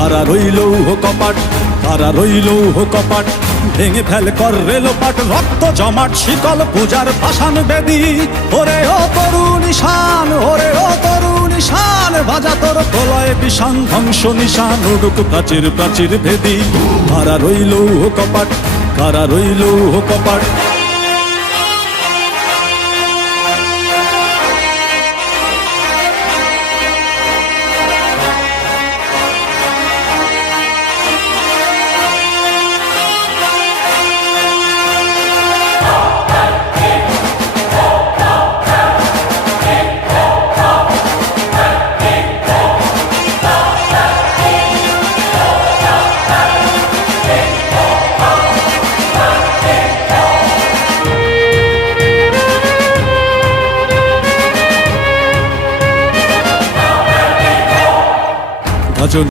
কারা রইল কপাট, কারা রইল কপাট, ভেঙে ফেল কর রেলোপাট, রক্ত জমাট শিকল পূজার পাষাণ বেদী। ওরে ও তরুণ ঈশান, ওরে ও তরুণ ঈশান, বাজা তোর প্রলয় বিষাণ ধ্বংস নিশান, উডুক প্রাচীর প্রাচীর ভেদী। কারা রইল কপাট, কারা রইল কপাট।